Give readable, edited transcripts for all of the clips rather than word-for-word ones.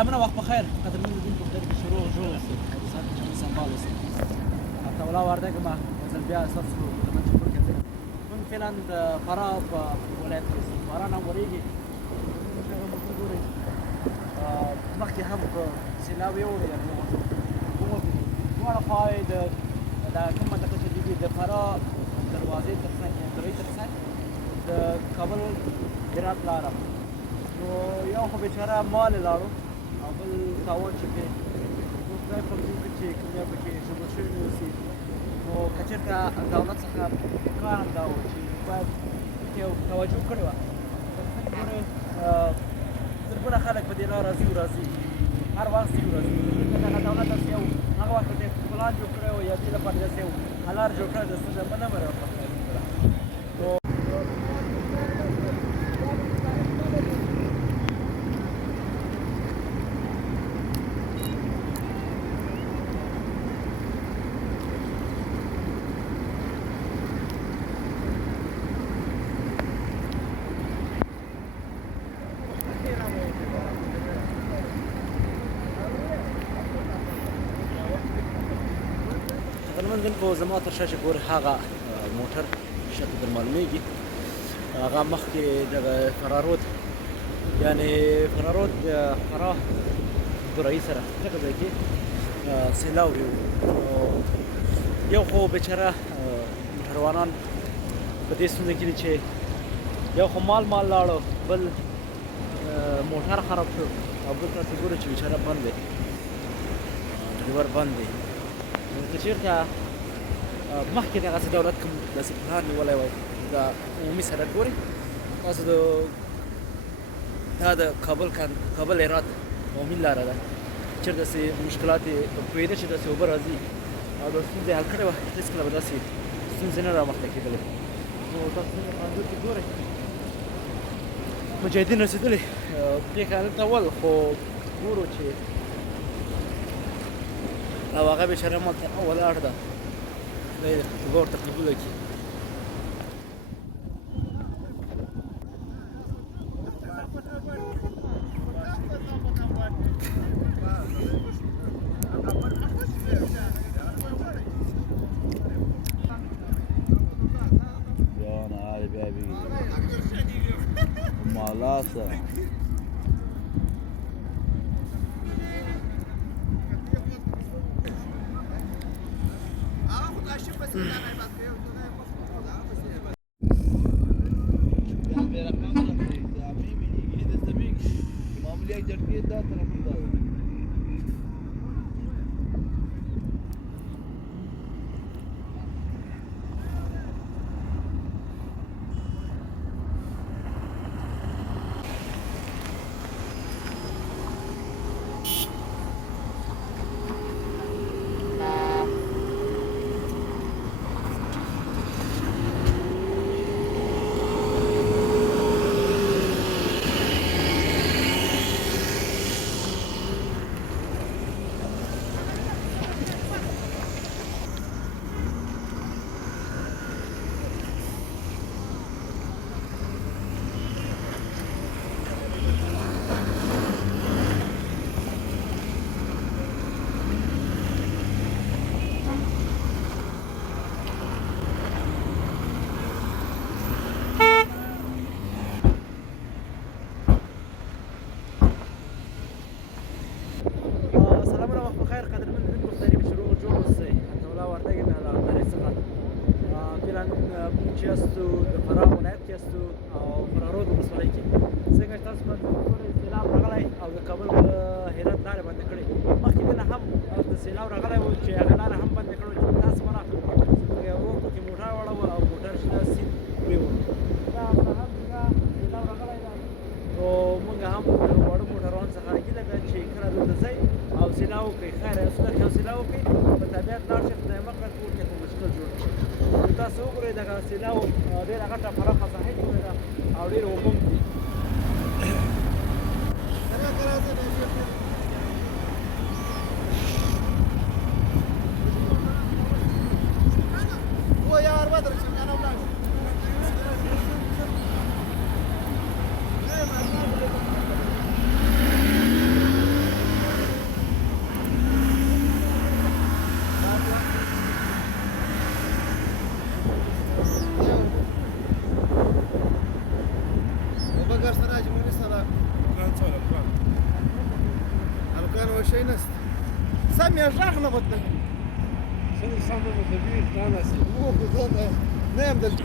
سلامونه وخت بخیر قدرمن دین په شروع جوړ اوسئ حادثات چې سنبال اوسئ حتی ولا وردګ ما ځل بیا اساس کو د منځ پر کې من فعلا د فراه په ولایت کې باران هم ورېږي ګورئ مخکې هم په سیلاب یوړی دواړه خواوې دا کوم منطقه چې دي د فراه دروازې تر څنګ درې تر څنګ د کابل هرات لاره نو یو خو بیچاره مال یې لاړو او بل تاوان چې پرې نو خدای په دې کې چې کوم یو پکې ژوبل شوي نه اوسي نو که چېرته دولت څخه کار هم دا و چې باید یو توجه کړې وه ګورې زرګونه خلک په دې لاره ځي راځي هر وخت ځي راځي دغه دولت داسې یو هغه وخت ته پلان جوړ کړی و یا دې لپاره داسې یو حلار جوړ کړی د څه نه به راپورته من په زما تر شا چې ګورې هغه موټر شاته در معلومیږي هغه مخکې دغه فرارود یعنې فرارود فراه برایي سره دغه ځای کې سیلاب وي یو خو بیچاره موټروانان په دې ستونزه کې دي چې یو خو مال لاړو بل موټر خراب شو او بل تاسې ګورئ چې بیچاره بند دی ډریور بند دی که چېرته مخکې دغسې دولت کوم داسې پلان نیولی وای د عمومي سړک ګورئ تاسو دا د کابل هرات عمومي لاره ده چېرته داسې مشکلات یې پوهېده چې داسې اوبه راځي او دا ستونزه یې حل کړې وه هېڅکله به داسې ستونزې نه رامخته کېدلې نو تاسو څنګه په انځور کې ګورئ مجاهدین رسېدلي پېښه هلته ول خو ګورو چې او هغه بیچاره مالته ولاړ ده خدای دې خدای ورته قبوله کړي چې یاستو د فراه ولایت کې یاستو او فرارود ولسوالۍ کې څنګه چې تاسو باندې ګورئ سیلاب راغلی او د کابل هرات لارې بندې کړې مخکې دې نه هم د سیلاب راغلی و چې هغه لاره هم بندې کړې چې تاسو مانه زموږ یو ورور پکې موټر واړاوه او موټر شنه سیند پرېوت دا هم سیلاب راغلی ده نو موږ هم د واړو موټروانو څخه هیله ده چې کله دلته ځئ او سیلاب وکړئ خیر یو څه سیلاب وکړئ په طبیعت لاړ شئ خدای مه کړه کور کې خو مشکل جوړ شي تاسو وګورئ دغه سیلاب ډېره غټه پراخه ساحه نیولې ده او ډېر اوبه هم دي یو شی نشته سم یې غږ نه بدلوي څنګه سم به بدلوي دا ناسي زه نه یم دلته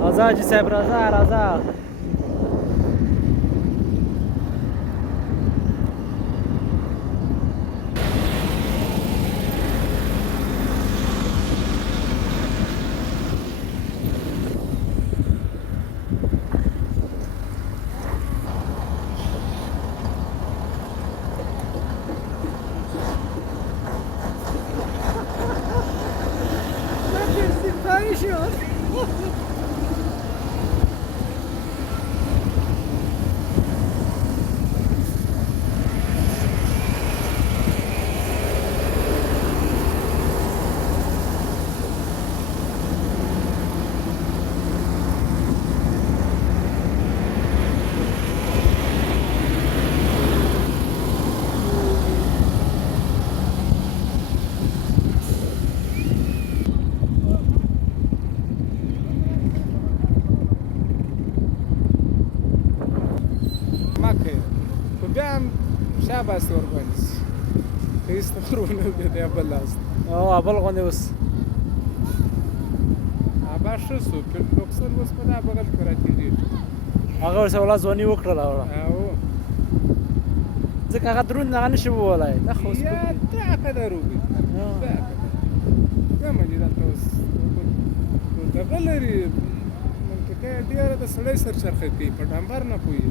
راځه حاجي صاحب راځه راځه شاباس ورباندې هیڅ خبرونه نه دی بل لاس او بل غونډه اوس ابا شو سو په لوکسر اوس په دا بغل کې راځي دي هغه ورسره ولا ځونی وکړه او ځکه هغه درون نه نشي وولای دا خو یا دا قدر وګي دا مې دا اوس دا غلري منطقه ډیره د سړی سر چرخه کوي په ډامبر نه کوي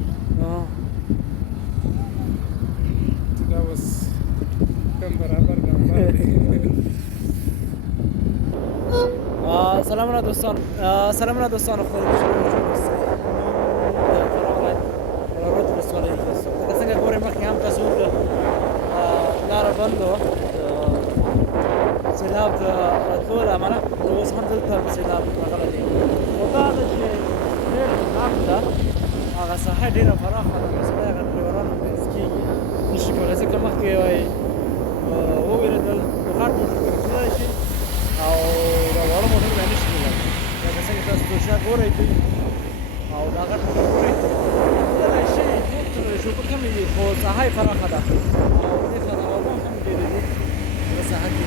دا اوس کم برابر ډامبر سلامونه دوستان سلامونه دوستان خو څنګه ګورئ مخکې هم تاسو لاره بنده وه سیلاب د راتلو له امله اوس هم دلته سیلاب راغلی دی خو دا ده چې ډېر ناک ده هغه ساحه ډېره پراخه ده نو سړی هغه ډریوران منځ کېږي نشي کولی ځکه مخکې ووېرېدل نو غټ موټر پرې تللی شي او دا واړه موټر بیا نشي تللی لکه څنګه تاسو توشا ګورئ دوی او دا غټ موټر ګورئ تللی شي ټول تللی شي په کمې دي خو ساحه یې پراخه ده او دې خرابان هم ډېرې دي په ساحه کې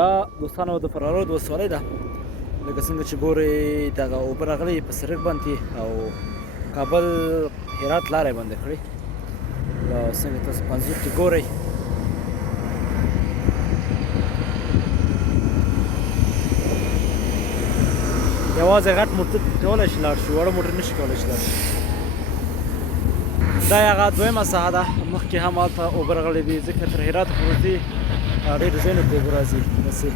دا دوستانو د فرارود ولسوالۍ ده لکه څنګه چې ګورئ دغه اوبه راغلي په سړک باندې او کابل هرات لاره بنده کړې څنګه تاسو په انځور کې ګورئ یوازې غټ موټر کولی شي لاړ شي واړه موټر نشي کولی شي لاړ شي دا هغه دویمه ساحه ده مخکې هم هلته اوبه راغلي دي ځکه تر هرات پورې ډېرو ځایونو کې اوبه راځي داسې